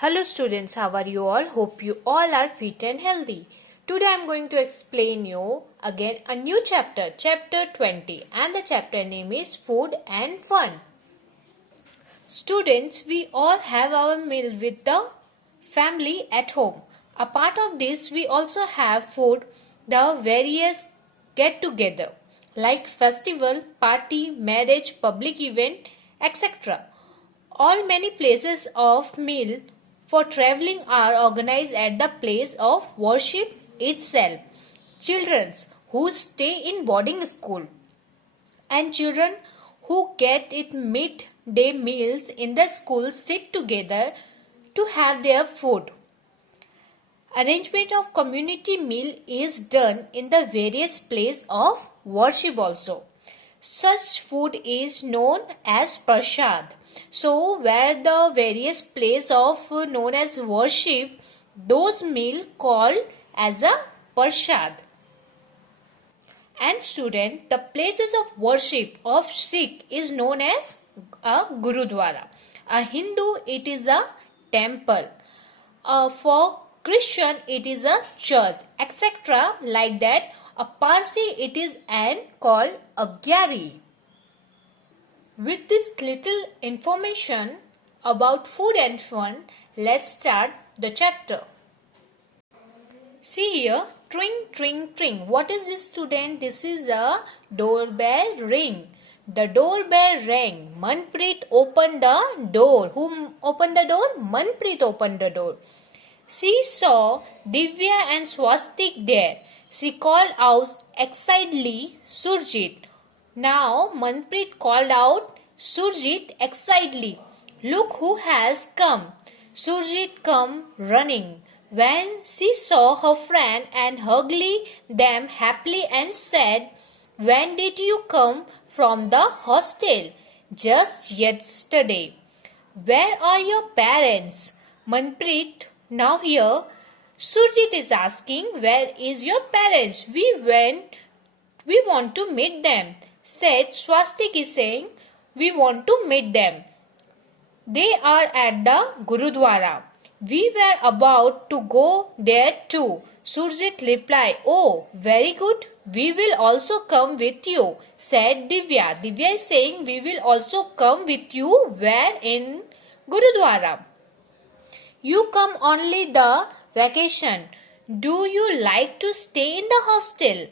Hello students, how are you all? Hope you all are fit and healthy. Today I am going to explain you again a new chapter, chapter 20, and the chapter name is Food and Fun. Students, we all have our meal with the family at home. A part of this, we also have food, the various get together like festival, party, marriage, public event, etc. All many places of meal for traveling are organized at the place of worship itself. Children who stay in boarding school and children who get it midday meals in the school sit together to have their food. Arrangement of community meal is done in the various place of worship also. Such food is known as prasad. So where the various place of known as worship, those meal called as a prasad. And student, the places of worship of Sikh is known as a Gurudwara. A Hindu, it is a temple. For Christian, it is a church, etc. Like that. A Parsi, it is an called a gyari. With this little information about food and fun, let's start the chapter. See here, tring, tring, tring. What is this, student? This is a doorbell ring. The doorbell rang. Manpreet opened the door. Who opened the door? Manpreet opened the door. She saw Divya and Swastik there. She called out excitedly, Surjit. Now Manpreet called out Surjit excitedly. Look who has come. Surjit come running. When she saw her friend and hugged them happily and said, when did you come from the hostel? Just yesterday. Where are your parents? Manpreet, now here, Surjit is asking, where is your parents? We want to meet them. Said Swastik is saying, we want to meet them. They are at the Gurudwara. We were about to go there too. Surjit replied, oh, very good. We will also come with you, said Divya. Divya is saying, we will also come with you. Where? In Gurudwara. You come only the vacation. Do you like to stay in the hostel?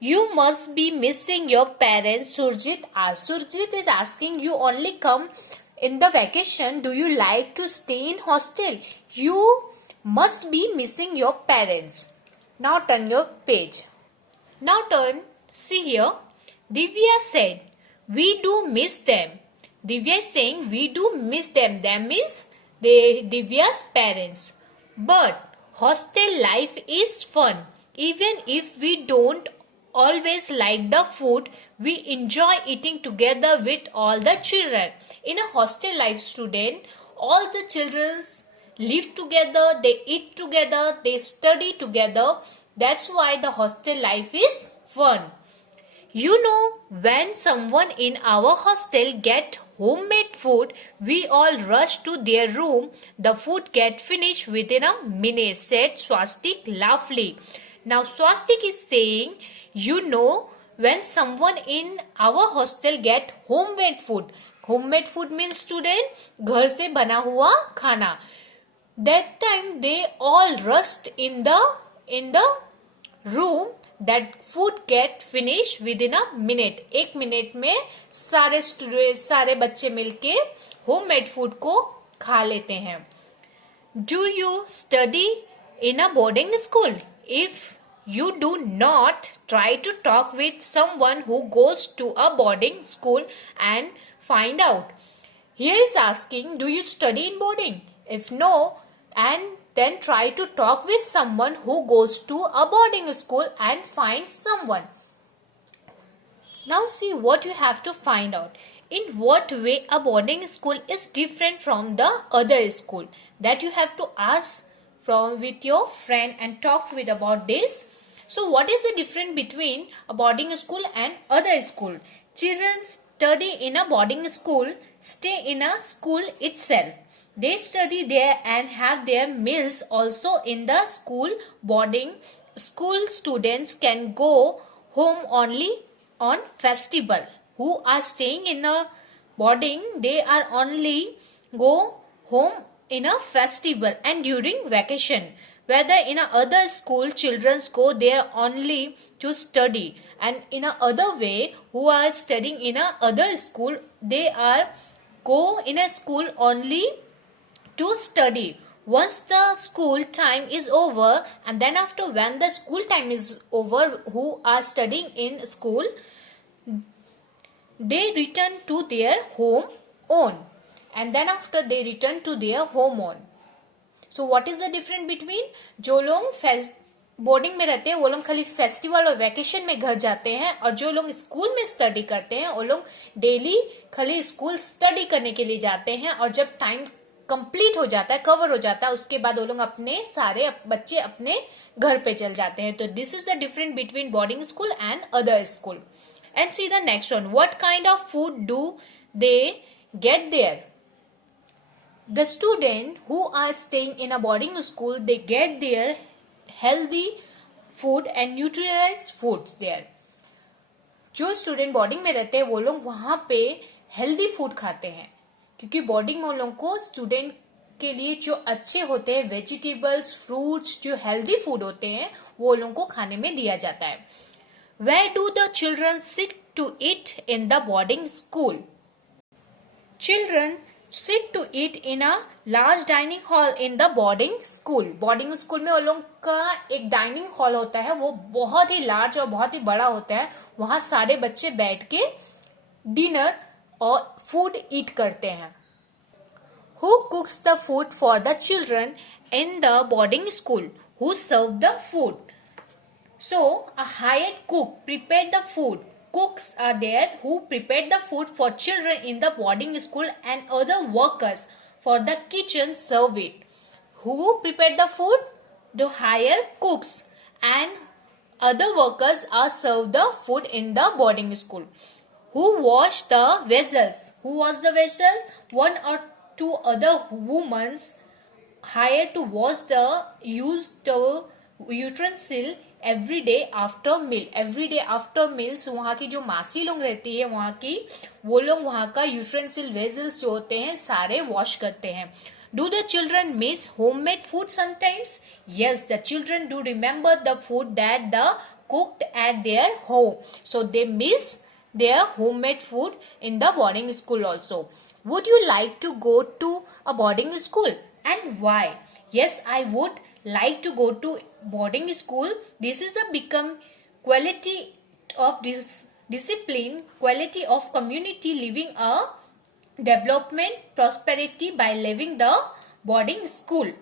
You must be missing your parents, Surjit asked. Surjit is asking, you only come in the vacation. Do you like to stay in hostel? You must be missing your parents. Now turn your page. Now turn, see here. Divya said, we do miss them. Divya is saying, we do miss them. Them means Divya's parents. But hostel life is fun. Even if we don't always like the food, we enjoy eating together with all the children. In a hostel life, student, all the children live together, they eat together, they study together. That's why the hostel life is fun. You know, when someone in our hostel get homemade food, we all rush to their room. The food get finished within a minute, said Swastik laughingly. Now Swastik is saying, you know, when someone in our hostel get homemade food. Homemade food means student, घर से बना हुआ खाना. That time they all rushed in the room. That food get finished within a minute. एक minute में सारे बच्चे मिलके homemade food को खा लेते हैं. Do you study in a boarding school? If you do not, try to talk with someone who goes to a boarding school and find out. Here is asking, do you study in boarding? If no, and then try to talk with someone who goes to a boarding school and find someone. Now see what you have to find out. In what way a boarding school is different from the other school. That you have to ask with your friend and talk with about this. So what is the difference between a boarding school and other school? Children study in a boarding school, stay in a school itself. They study there and have their meals also in the school. Boarding school students can go home only on festival. Who are staying in a boarding, they are only go home in a festival and during vacation. Whether in a other school, children go there only to study, and in a other way, who are studying in a other school, they are go in a school only to study. Once the school time is over, and then after when the school time is over, who are studying in school, they return to their home own, and then after they return to their home own. So what is the difference between, जो लोग boarding में रहते हैं वो लोग खाली festival और vacation में घर जाते हैं, और जो लोग स्कूल में स्टडी करते हैं वो लोग डेली खाली स्कूल स्टडी करने के लिए जाते हैं, और जब टाइम कंप्लीट हो जाता है, कवर हो जाता है, उसके बाद वो लोग अपने सारे बच्चे अपने घर पे चल जाते हैं. तो this is the difference between boarding school and other school. And see the next one, what kind of food do they get there. The student who are staying in a boarding school, they get their healthy food and nutritious foods there. जो student boarding में रहते हैं वो लोग वहाँ पे healthy food खाते हैं, क्योंकि बोर्डिंग में वो लोग को स्टूडेंट के लिए जो अच्छे होते हैं वेजिटेबल्स, फ्रूट्स, जो हेल्दी फूड होते हैं वो लोगों को खाने में दिया जाता है. Where do the children sit to eat in the boarding school? Children sit to eat in a large dining hall in the boarding school. Boarding school में वो लोग का एक डाइनिंग हॉल होता है, वो बहुत ही लार्ज और बहुत ही बड़ा होता है. वहां सारे बच्चे बैठ के डिनर और फूड ईट करते हैं. Who cooks the food for the children in the boarding school? Who serve the food? So a hired cook prepared the food. Cooks are there who prepared the food for children in the boarding school, and other workers for the kitchen serve it. Who prepared the food? The hired cooks, and other workers are served the food in the boarding school. Who washed the vessels? Who was the vessel? One or two other women hired to wash the used utensil every day after meal. Every day after meals वहाँ की जो मासी लोग रहती है वहाँ की, वो लोग वहाँ का यूटेंसिल वेजल्स जो होते हैं सारे वॉश करते हैं. Do the children miss homemade food sometimes? Yes, the children do remember the food that the cooked eight their home. So they miss their homemade food in the boarding school also. Would you like to go to a boarding school, and why? Yes, I would like to go to boarding school. This is a become quality of discipline, quality of community living, a development, prosperity by living the boarding school.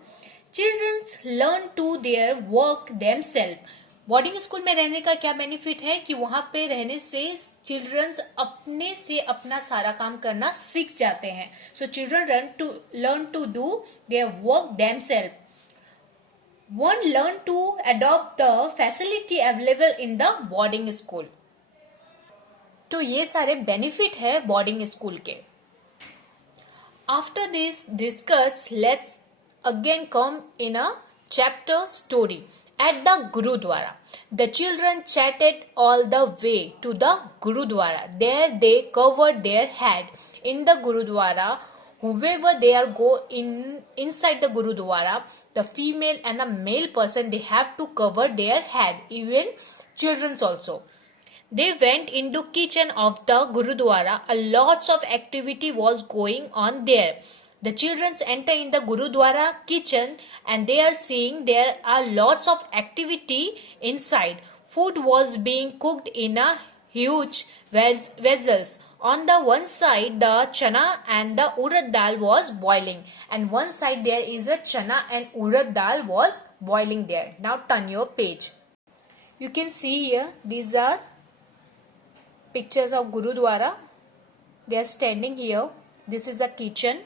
Children learn to their work themselves. Boarding school में रहने का क्या benefit है कि वहां पे रहने से चिल्ड्रंस अपने से अपना सारा काम करना सीख जाते हैं. So children learn to do their work themselves. One learn to adopt the facility available in the boarding school. तो ये सारे बेनिफिट है बोर्डिंग स्कूल के. After this discuss, let's again come in a chapter story. At the Gurudwara, the children chatted all the way to the Gurudwara. There they covered their head. In the Gurudwara, whoever they are inside the Gurudwara, the female and the male person, they have to cover their head. Even children also. They went into kitchen of the Gurudwara. A lots of activity was going on there. The children enter in the Gurudwara kitchen and they are seeing there are lots of activity inside. Food was being cooked in a huge vessels. On the one side the chana and the urad dal was boiling, and one side there is a chana and urad dal was boiling there. Now turn your page. You can see here these are pictures of Gurudwara. They are standing here. This is a kitchen.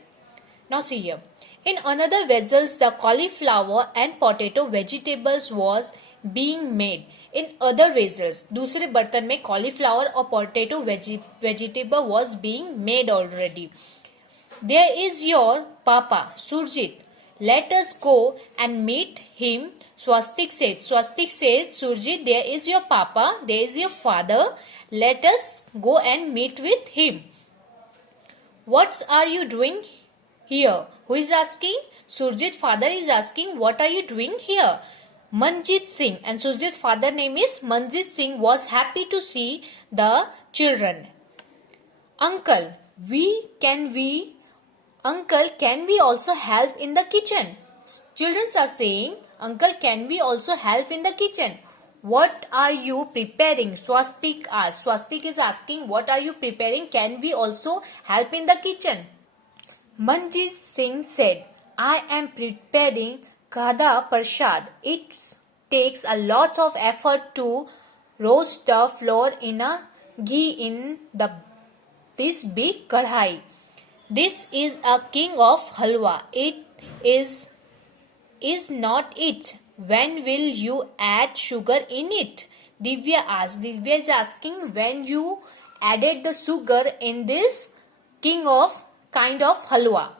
Now see here. In another vessels, the cauliflower and potato vegetables was being made. In other vessels, दूसरे बर्तन में cauliflower और potato vegetable was being made already. There is your papa, Surjit. Let us go and meet him. Swastik said. Swastik said, Surjit, there is your papa, there is your father. Let us go and meet with him. What are you doing here? Who is asking? Surjit's father is asking, what are you doing here? Manjit Singh, and Surjit's father name is Manjit Singh, was happy to see the children. Uncle, can we also help in the kitchen? Children are saying, Uncle, can we also help in the kitchen? What are you preparing? Swastik asked. Swastik is asking, what are you preparing? Can we also help in the kitchen? Manjit Singh said, I am preparing Khada Prasad. It takes a lot of effort to roast the flour in a ghee in this big kadhai. This is a king of halwa. It is not it. When will you add sugar in it? Divya asked. Divya is asking, when you added the sugar in this kind of halwa.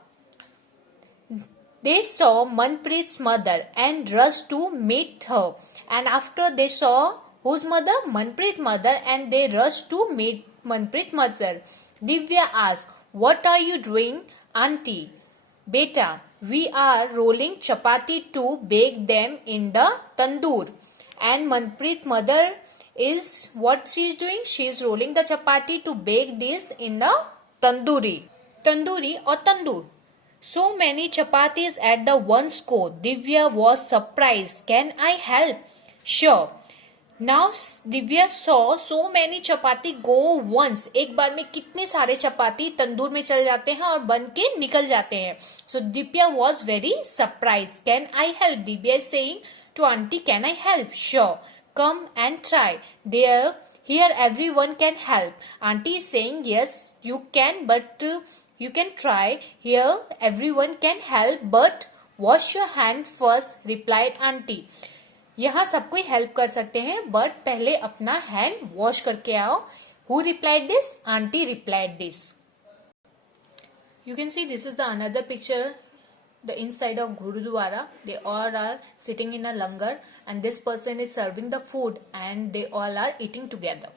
They saw Manpreet's mother and rushed to meet her. And after they saw whose mother? Manpreet's mother, and they rushed to meet Manpreet's mother. Divya asked, what are you doing, auntie? Beta, we are rolling chapati to bake them in the tandoor. And Manpreet's mother is, what she is doing? She is rolling the chapati to bake this in the tandoori or tandoor. So many chapatis at the once go. Divya was surprised. Can I help? Sure. Now Divya saw so many chapati go once. एक बार में कितने सारे चपाती तंदूर में चल जाते हैं और बन के निकल जाते हैं. So Divya was very surprised. Can I help? Divya is saying to auntie, can I help? Sure. Come and try. Here everyone can help. Auntie is saying, yes, you can, but you can try. Here everyone can help, but wash your hand first, replied auntie. यहाँ सब कोई help कर सकते हैं, but पहले अपना hand wash करके आओ. Who replied this? Auntie replied this. You can see this is the another picture, the inside of Gurudwara. They all are sitting in a langar, and this person is serving the food, and they all are eating together.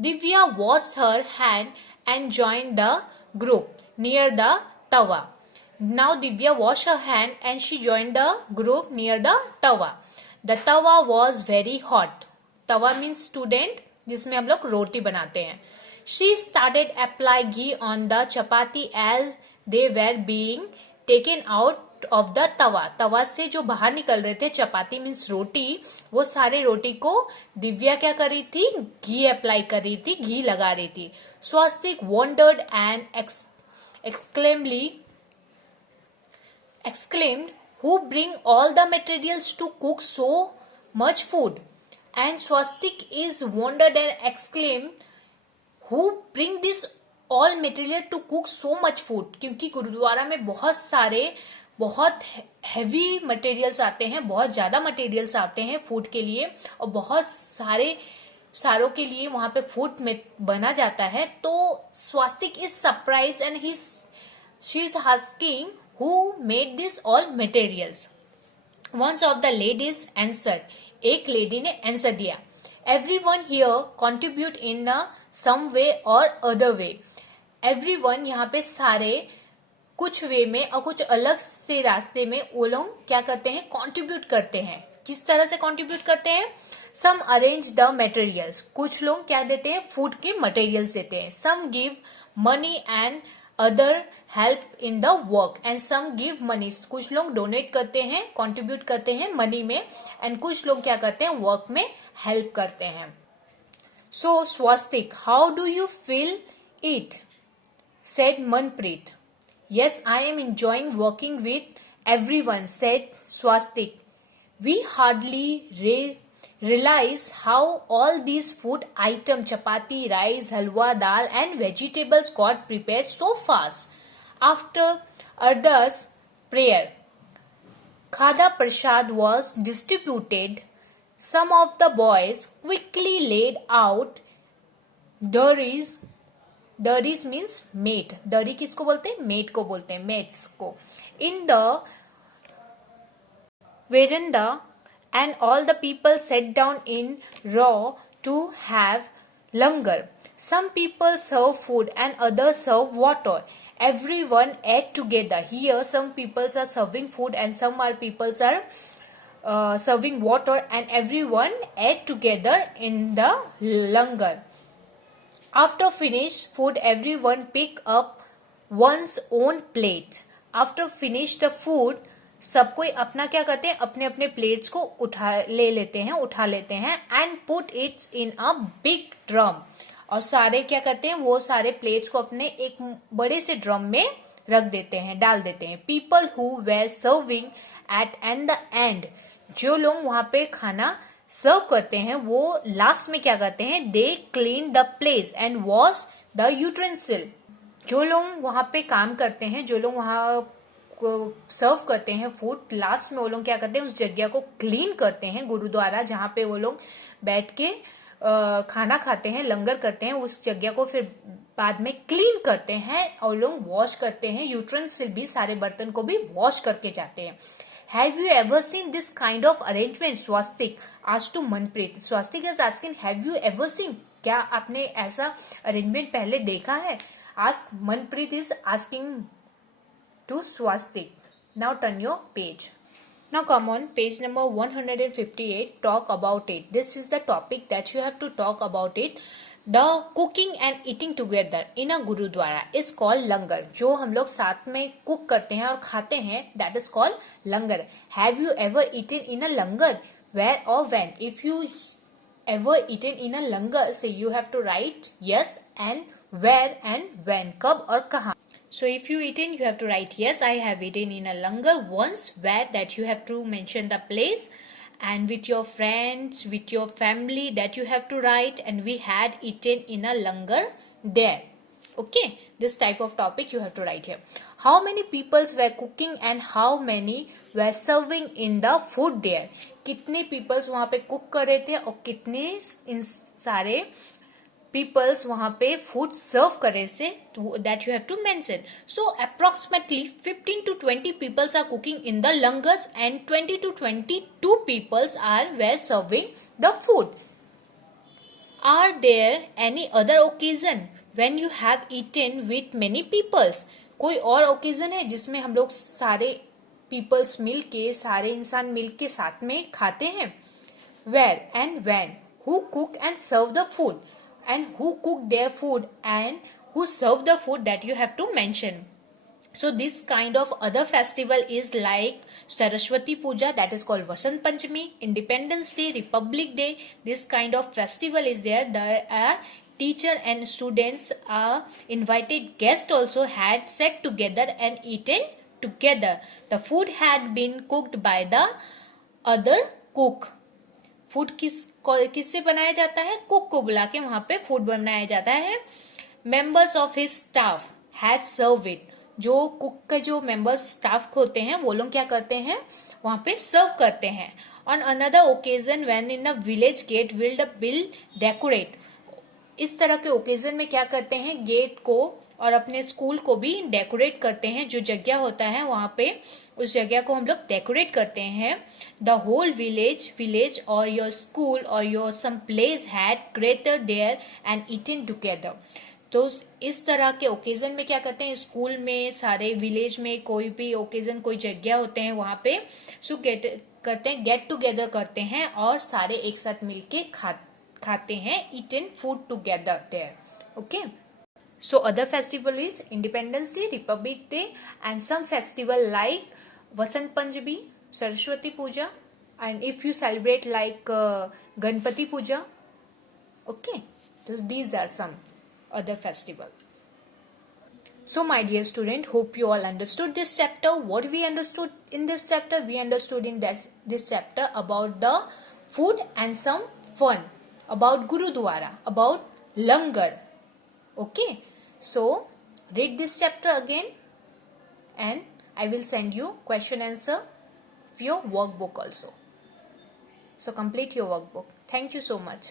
Divya washed her hand and joined the group near the tawa. Now Divya washed her hand and she joined the group near the tawa. The tawa was very hot. Tawa means student, जिसमें हम लोग रोटी बनाते हैं. She started apply ghee on the chapati as they were being taken out of the tawa. तवा से जो बाहर निकल रहे थे, चपाती मीन्स रोटी, वो सारे रोटी को दिव्या क्या कर रही थी? घी अप्लाई कर रही थी, घी लगा रही थी. Swastik wondered and exclaimed, who bring all the materials to cook so much food? And Swastik is wondered and exclaimed, who bring this all material to cook so much food? क्योंकि गुरुद्वारा में बहुत heavy materials आते हैं, बहुत ज़्यादा materials आते हैं food के लिए, और बहुत सारों के लिए वहाँ पे फूड में बना जाता है. तो Swastik is surprise and she is asking, who made this all materials? One of the ladies answered. एक लेडी ने आंसर दिया. Everyone here contribute in some way or other way. Everyone यहाँ पे सारे कुछ वे में और कुछ अलग से रास्ते में वो लोग क्या करते हैं? कंट्रीब्यूट करते हैं. किस तरह से कंट्रीब्यूट करते हैं? Some arrange the materials. कुछ लोग क्या देते हैं? फूड के मटेरियल्स देते हैं. Some give money and other help in the work and some give money. कुछ लोग डोनेट करते हैं, कंट्रीब्यूट करते हैं मनी में, एंड कुछ लोग क्या करते हैं? वर्क में हेल्प करते हैं. So Swastik, how do you feel it? Said Manpreet. Yes, I am enjoying working with everyone, said Swastik. We hardly realize how all these food items, chapati, rice, halwa, dal and vegetables got prepared so fast. After Arda's prayer, Khada Prasad was distributed. Some of the boys quickly laid out durries means mat, दरी किसको बोलते हैं, met को बोलते हैं, mats को. In the veranda and all the people sat down in row to have langar. Some people serve food and others serve water. Everyone ate together. Here some people are serving food and some are people are serving water, and everyone ate together in the langar. After finish food, everyone pick up one's own plate. After finish the food, सब कोई अपना क्या करते हैं, अपने अपने plates को उठा लेते हैं and put it's in a big drum. और सारे क्या करते हैं, वो सारे प्लेट्स को अपने एक बड़े से ड्रम में रख देते हैं, डाल देते हैं. People who were serving at and the end, जो लोग वहां पे खाना सर्व करते हैं वो लास्ट में क्या करते हैं, they clean the place and wash the utensil. जो लोग वहां पे काम करते हैं, जो लोग वहां सर्व करते हैं फूड, लास्ट में वो लोग क्या करते हैं, उस जगह को क्लीन करते हैं. गुरुद्वारा जहाँ पे वो लोग बैठ के खाना खाते हैं, लंगर करते हैं, उस जगह को फिर बाद में क्लीन करते हैं और लोग वॉश करते हैं. यूटेंसिल भी, सारे बर्तन को भी वॉश करके जाते हैं. Have you ever seen this kind of arrangement? Swastik asked to Manpreet. Swastik is asking, have you ever seen? क्या आपने ऐसा अरेंजमेंट पहले देखा है? Ask Manpreet is asking to Swastik. Now turn your page. Now come on page number 158. Talk about it. This is the topic that you have to talk about it. The cooking and eating together in a gurudwara is called langar. जो हम लोग साथ में cook करते हैं और खाते हैं, that is called langar. Have you ever eaten in a langar? Where or when? If you ever eaten in a langar, so you have to write yes and where and when. कब और कहाँ. So if you eaten, you have to write yes, I have eaten in a langar once. Where, that you have to mention the place. And with your friends, with your family, that you have to write, and we had eaten in a langar there. Okay, this type of topic you have to write here. How many peoples were cooking and how many were serving in the food there? कितने peoples वहाँ पे cook कर रहे थे और कितने इन सारे peoples वहाँ पे food serve कर रहे थे, that you have to mention. So approximately 15 to 20 peoples are cooking in the langars and 20 to 22 peoples were serving the food. Are there any other occasion when you have eaten with many peoples? कोई और occasion है जिसमें हम लोग सारे peoples मिल के, सारे इंसान मिल के साथ में खाते हैं? Where and when? Who cook and serve the food? And who cook their food and who serve the food, that you have to mention. So this kind of other festival is like Saraswati Puja, that is called Vasant Panchami, Independence Day, Republic Day. This kind of festival is there. There are teacher and students are invited, guests also had sat together and eaten together. The food had been cooked by the other cook. Food किससे बनाया जाता है, cook को बुला के वहां पे food बनाया जाता है. Members of his staff had serve it. जो कुक के जो मेंबर्स स्टाफ होते हैं वो लोग क्या करते हैं, वहां पे सर्व करते हैं. On another occasion when in the village gate will the bill decorate. इस तरह के ओकेजन में क्या करते हैं, गेट को और अपने स्कूल को भी डेकोरेट करते हैं. जो जगह होता है वहां पे, उस जगह को हम लोग डेकोरेट करते हैं. द होल विलेज और योर स्कूल और your some place had crater there and eaten together. तो इस तरह के ओकेजन में क्या करते हैं, स्कूल में, सारे विलेज में, कोई भी ओकेजन, कोई जगह होते हैं वहां पे करते हैं, गेट टुगेदर करते हैं और सारे एक साथ मिलके खाते हैं. Eaten food together there. Okay. So other festival is Independence Day, Republic Day, and some festival like Vasant Panchami, Saraswati Puja, and if you celebrate like Ganpati Puja. Okay, so these are some other festival. So my dear student, hope you all understood this chapter. What we understood in this chapter? We understood in this chapter about the food and some fun, about Gurudwara, about langar. Okay. So read this chapter again and I will send you question answer of your workbook also. So complete your workbook. Thank you so much.